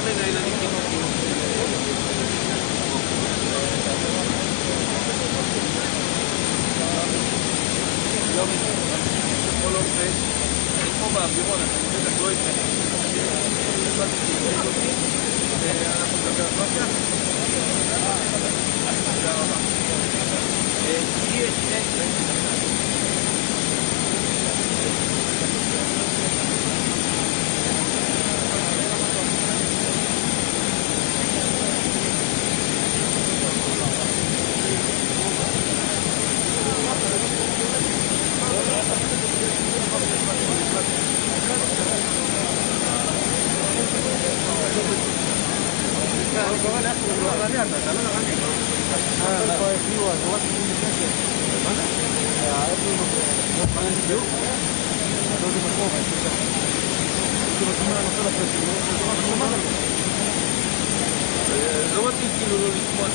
מנהל אני חינוכי. לא מנהל. בכל אופן, אני פה באווירון, אני בטח לא אצלנו. ואנחנו נדבר אחר כך. תודה רבה. לא מתאים כאילו לא לשמוע את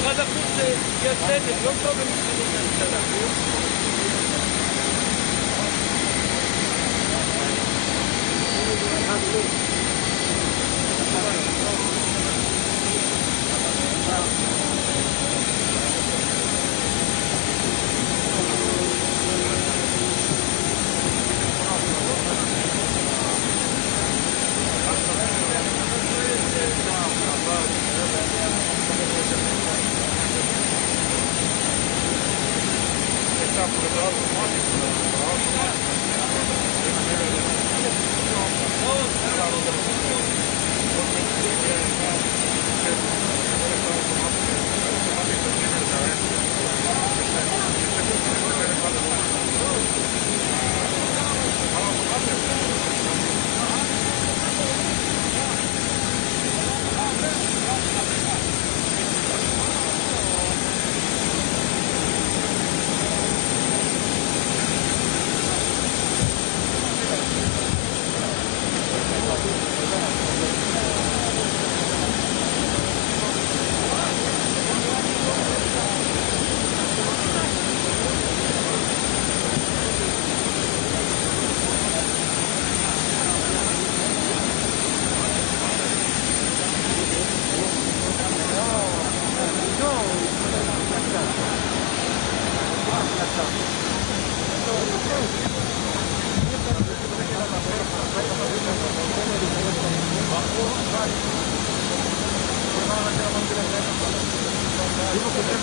משרד החוץ יהיה סדר, יום טוב למסתדות הממשלה.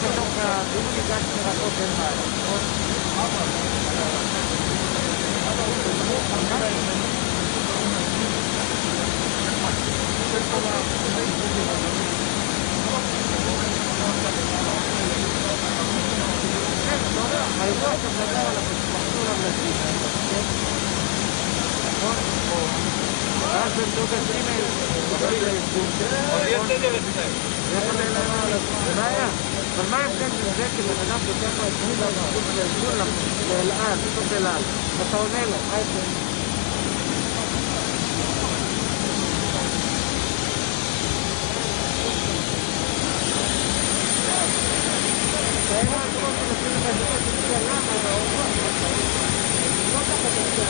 בתוך הדיון הגעתי מרקות אין בעיה. האירוע אתה מדבר על המסמכתון המלצים, נכון? ואז באמצעות הג'ימייל מגביל לארגון. אבל יש סדר אצלם. זה מה היה? אבל מה ההבדל בין זה שבן אדם פותח לעצמי והמחוץ לארגון לאלעד, בסוף אלעד? ואתה עונה לו, מה ההבדל? כאלה עצמות שנתים את הדרך של למה והאורבון, לא תחת את זה.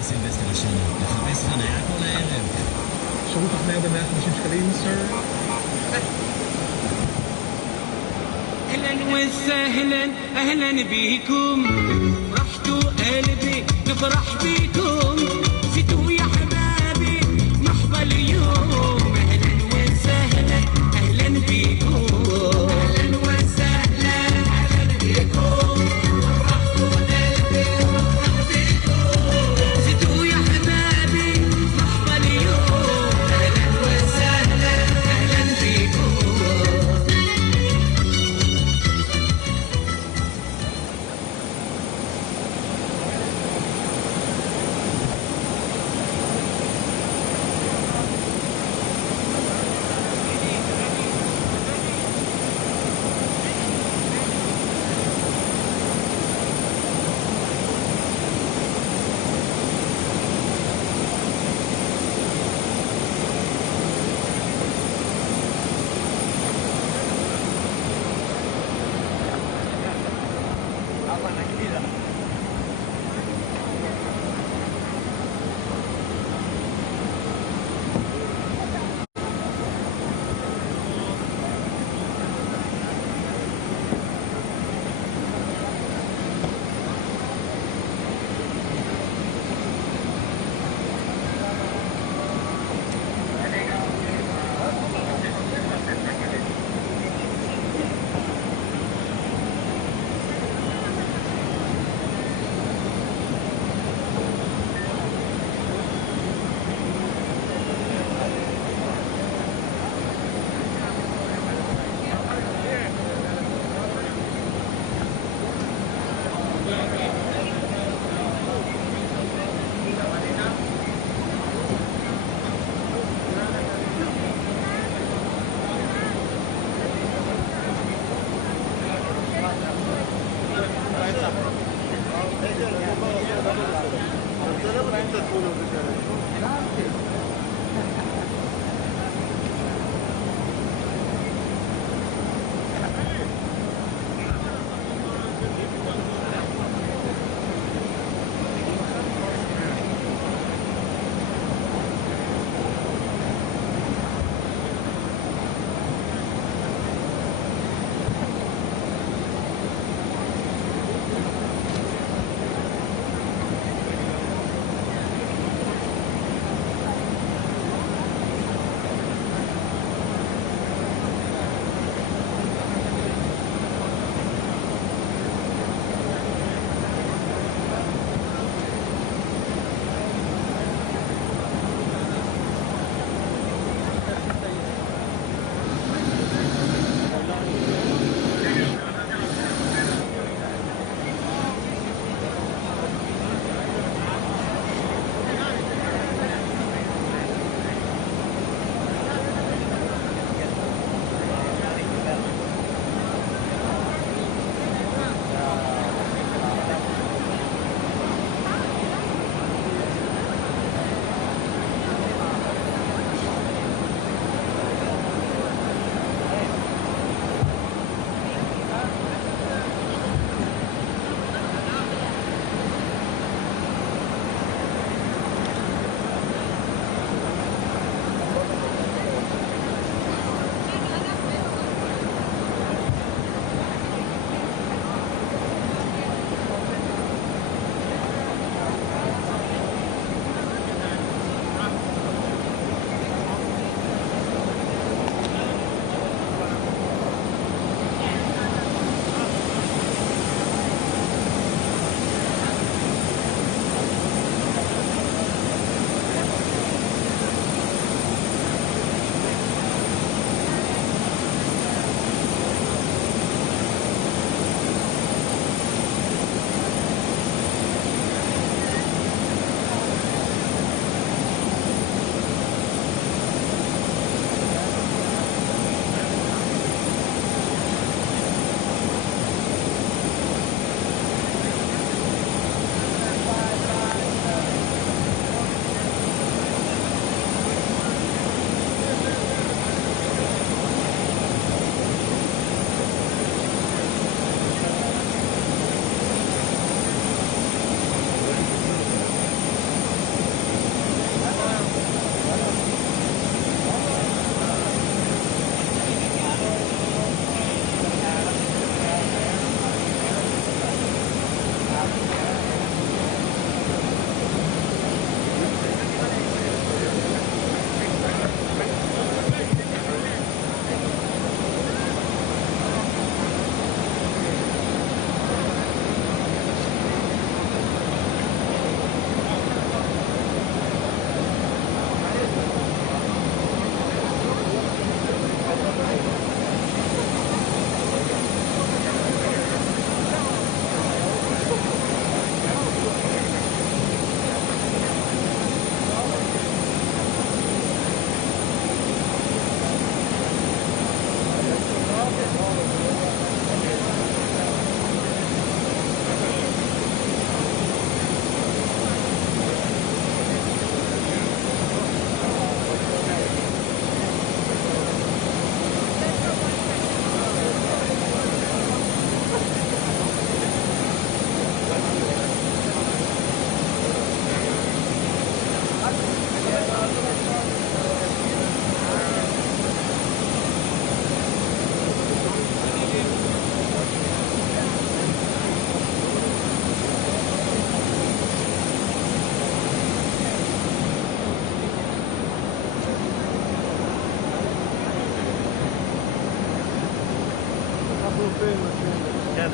בסילבסטר השני, לחפש חניה כל הערב. שירות החניה ב-150 שקלים, סר? أهلا وسهلا أهلا بيكم فرحتوا قلبي نفرح بيكم زيتوا يا حبابي مرحبا اليوم أهلا وسهلا أهلا بيكم أهلا وسهلا أهلا بيكم فرحتوا قلبي نفرح بيكم زيتوا يا حبابي مرحبا اليوم أهلا وسهلا أهلا بيكم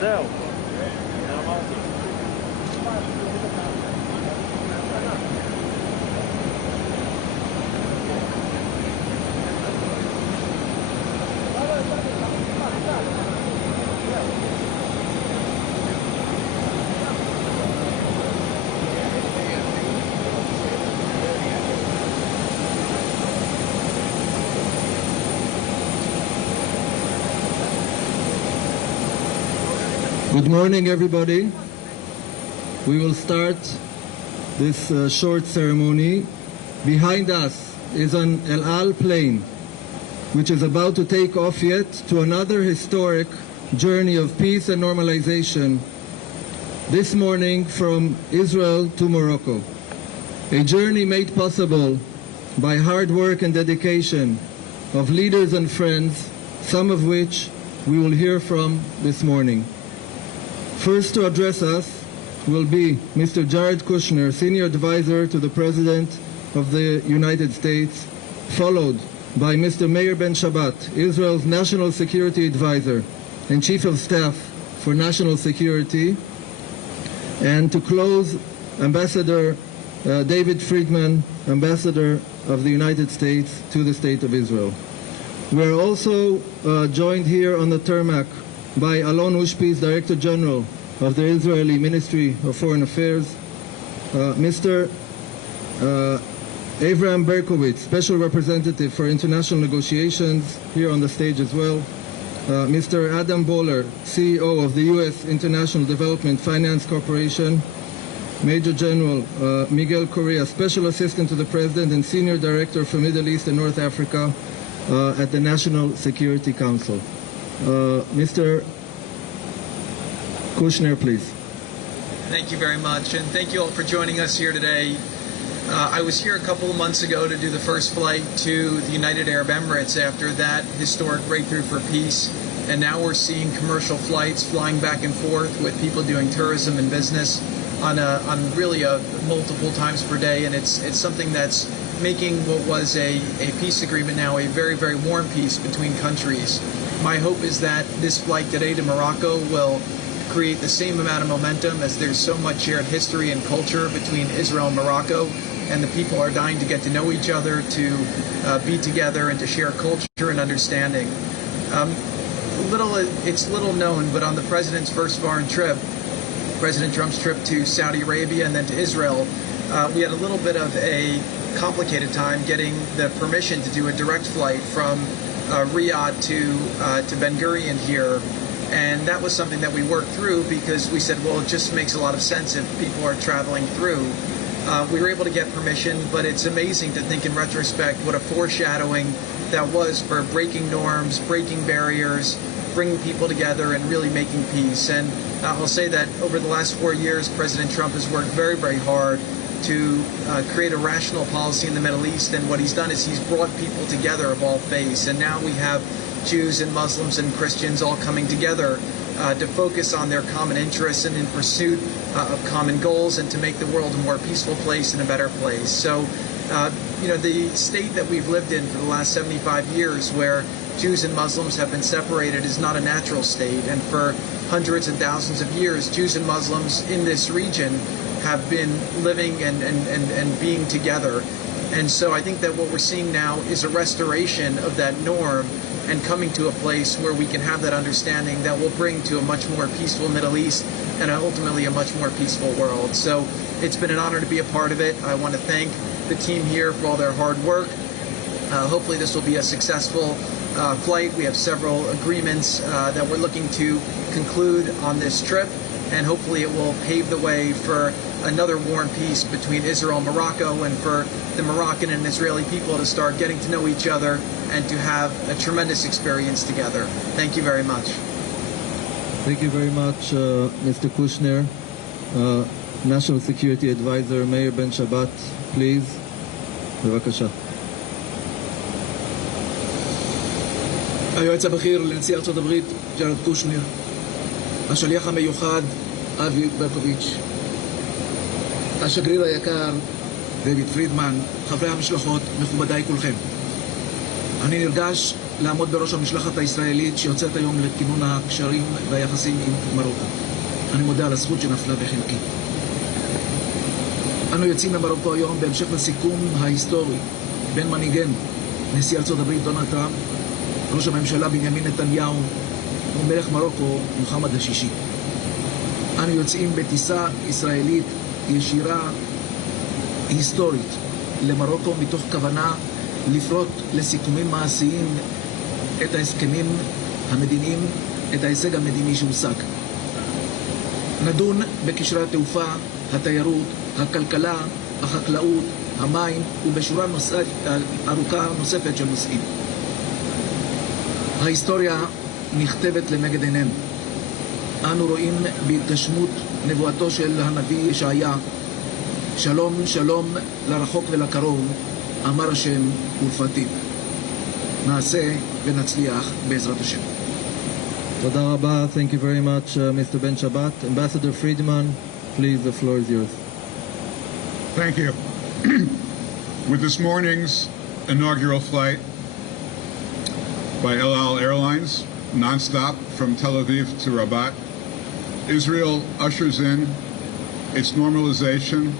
זהו. Good morning, everybody. We will start this short ceremony. Behind us is an El Al plane, which is about to take off yet to another historic journey of peace and normalization this morning from Israel to Morocco. A journey made possible by hard work and dedication of leaders and friends, some of which we will hear from this morning. First to address us will be Mr. Jared Kushner, Senior Advisor to the President of the United States, followed by Mr. Meir Ben-Shabbat, Israel's National Security Advisor and Chief of Staff for National Security, and to close, Ambassador David Friedman, Ambassador of the United States to the State of Israel. We are also joined here on the tarmac by Alon Ushpiz, Director General of the Israeli Ministry of Foreign Affairs, Mr. Avraham Berkowitz, Special Representative for International Negotiations, here on the stage as well, Mr. Adam Boller, CEO of the U.S. International Development Finance Corporation, Major General Miguel Correa, Special Assistant to the President and Senior Director for Middle East and North Africa at the National Security Council. Mr. Kushner, please. Thank you very much, and thank you all for joining us here today. I was here a couple of months ago to do the first flight to the United Arab Emirates after that historic breakthrough for peace, and now we're seeing commercial flights flying back and forth with people doing tourism and business on really multiple times per day, and it's something that's making what was a peace agreement now a very, very warm peace between countries. My hope is that this flight today to Morocco will create the same amount of momentum, as there's so much shared history and culture between Israel and Morocco, and the people are dying to get to know each other, to be together, and to share culture and understanding. It's little known, but on the president's first foreign trip, President Trump's trip to Saudi Arabia and then to Israel, we had a little bit of a complicated time getting the permission to do a direct flight from Riyadh to Ben Gurion here, and that was something that we worked through because we said, well, it just makes a lot of sense if people are traveling through. We were able to get permission, but it's amazing to think in retrospect what a foreshadowing that was for breaking norms, breaking barriers, bringing people together, and really making peace. And I'll say that over the last 4 years, President Trump has worked very, very hard to create a rational policy in the Middle East, and what he's done is he's brought people together of all faiths, and now we have Jews and Muslims and Christians all coming together to focus on their common interests and in pursuit of common goals, and to make the world a more peaceful place and a better place. So, the state that we've lived in for the last 75 years, where Jews and Muslims have been separated, is not a natural state, and for hundreds and thousands of years, Jews and Muslims in this region have been living and being together. And so I think that what we're seeing now is a restoration of that norm, and coming to a place where we can have that understanding that will bring to a much more peaceful Middle East and ultimately a much more peaceful world. So it's been an honor to be a part of it. I want to thank the team here for all their hard work. Hopefully this will be a successful flight. We have several agreements that we're looking to conclude on this trip, and hopefully it will pave the way for another warm peace between Israel and Morocco, and for the Moroccan and Israeli people to start getting to know each other and to have a tremendous experience together. Thank you very much. Thank you very much, Mr. Kushner. National Security Advisor Meir Ben-Shabbat, please. בבקשה. היועץ הבכיר לנשיא ארצות הברית ג'ארד קושנר, השליח המיוחד אבי ברקוביץ', השגריר היקר דייוויד פרידמן, חברי המשלחות, מכובדיי כולכם. אני נרגש לעמוד בראש המשלחת הישראלית שיוצאת היום לכינון הקשרים והיחסים עם מרוקו. אני מודה על הזכות שנפלה בחלקי. אנו יוצאים למרוקו היום בהמשך לסיכום ההיסטורי בין מנהיגנו, נשיא ארצות הברית דונלד טראמפ, ראש הממשלה בנימין נתניהו ומלך מרוקו מוחמד השישי. אנו יוצאים בטיסה ישראלית ישירה היסטורית למרוקו מתוך כוונה לפרוט לסיכומים מעשיים את ההסכמים המדיניים, את ההישג המדיני שהושג. נדון בקשרי התעופה, התיירות, הכלכלה, החקלאות, המים ובשורה ארוכה נוספת של נושאים. ההיסטוריה נכתבת לנגד עינינו. אנו רואים בהתגשמות נבואתו של הנביא ישעיה, שלום שלום לרחוק ולקרוב, אמר השם ורפאתיו. נעשה ונצליח בעזרת השם. תודה רבה. Thank you very much, Mr. Ben-Shabbat. Ambassador Friedman, please, the floor is yours. Thank you. With this morning's inaugural flight by El Al Airlines, nonstop from Tel Aviv to Rabat, Israel ushers in its normalization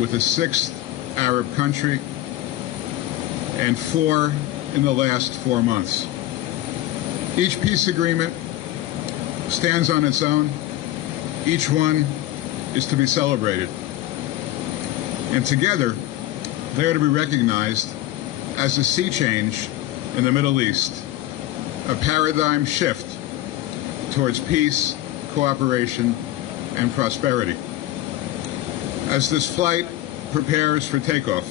with a sixth Arab country and four in the last 4 months. Each peace agreement stands on its own. Each one is to be celebrated. And together, they are to be recognized as a sea change in the Middle East, a paradigm shift towards peace, cooperation, and prosperity. As this flight prepares for takeoff,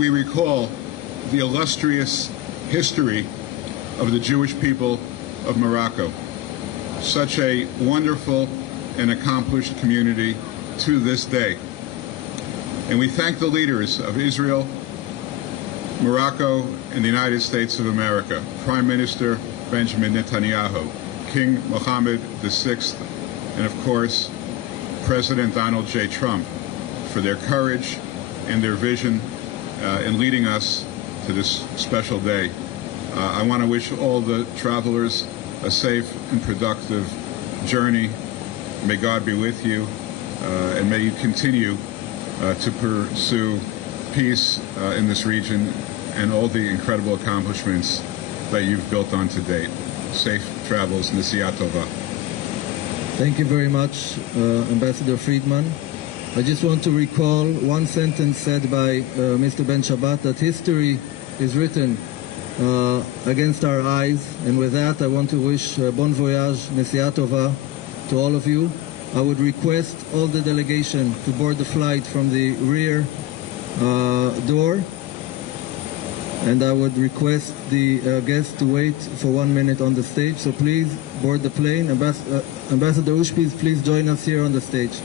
we recall the illustrious history of the Jewish people of Morocco, such a wonderful and accomplished community to this day. And we thank the leaders of Israel, Morocco, and the United States of America, Prime Minister Benjamin Netanyahu, King Mohammed VI, and of course, President Donald J. Trump, for their courage and their vision in leading us to this special day. I want to wish all the travelers a safe and productive journey. May God be with you, and may you continue to pursue peace in this region and all the incredible accomplishments that you've built on to date. Safe travels, Nesiya Tova. Thank you very much, Ambassador Friedman. I just want to recall one sentence said by Mr. Ben-Shabbat, that history is written against our eyes. And with that, I want to wish bon voyage, Nesiya Tova, to all of you. I would request all the delegation to board the flight from the rear door. And I would request the guests to wait for 1 minute on the stage. So please board the plane. Ambassador Ushpiz, please join us here on the stage.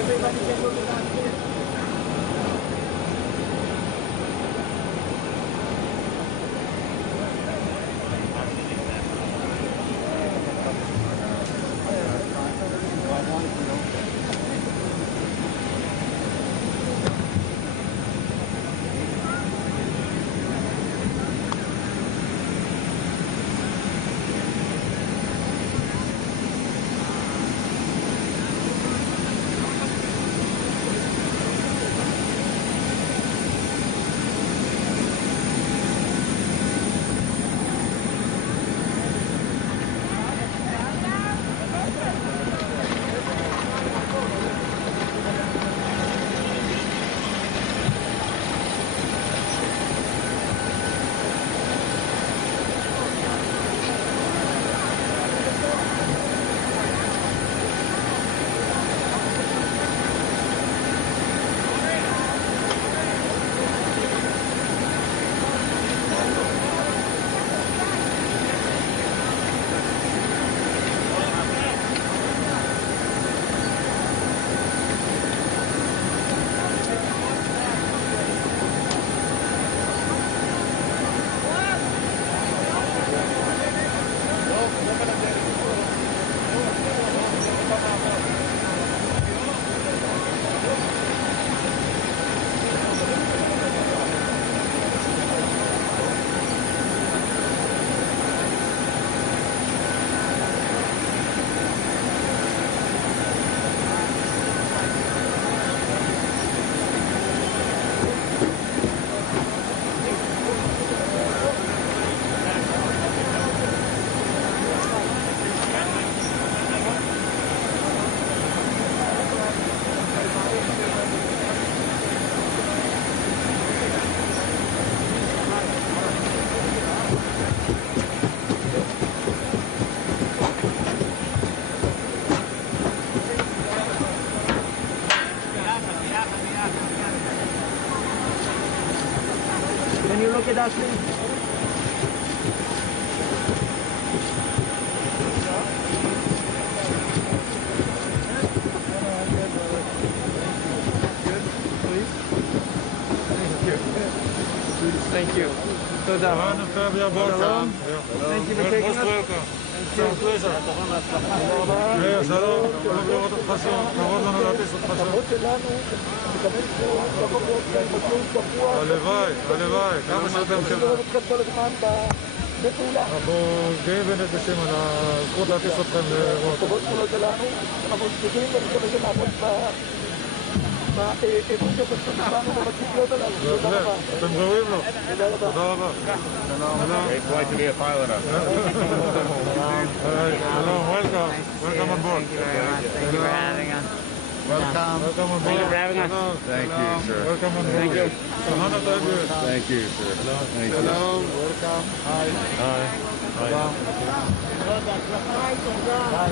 Everybody can look at that. Thank you. תודה. Thank you for taking us. Thank you. שלום, טוב לראות אותך שוב, כבוד לנו להטיס אותך שוב. הלוואי, הלוואי, כמה שאתם חבר'ה. אנחנו גאים ונרגשים על הזכות להטיס אתכם לראות. אנחנו צריכים ונקווה שנעמוד אתם ראויים לו. תודה רבה. It's like to be a pilot up there. Hello, welcome. Welcome on board. Thank you for having us. Welcome. Welcome on board. Thank you for having us. Thank you, sir. Welcome on board. Thank you. Sahana Taibir. Thank you, sir. Thank you. Hello, welcome. Hi. Hi. Hi. Hi.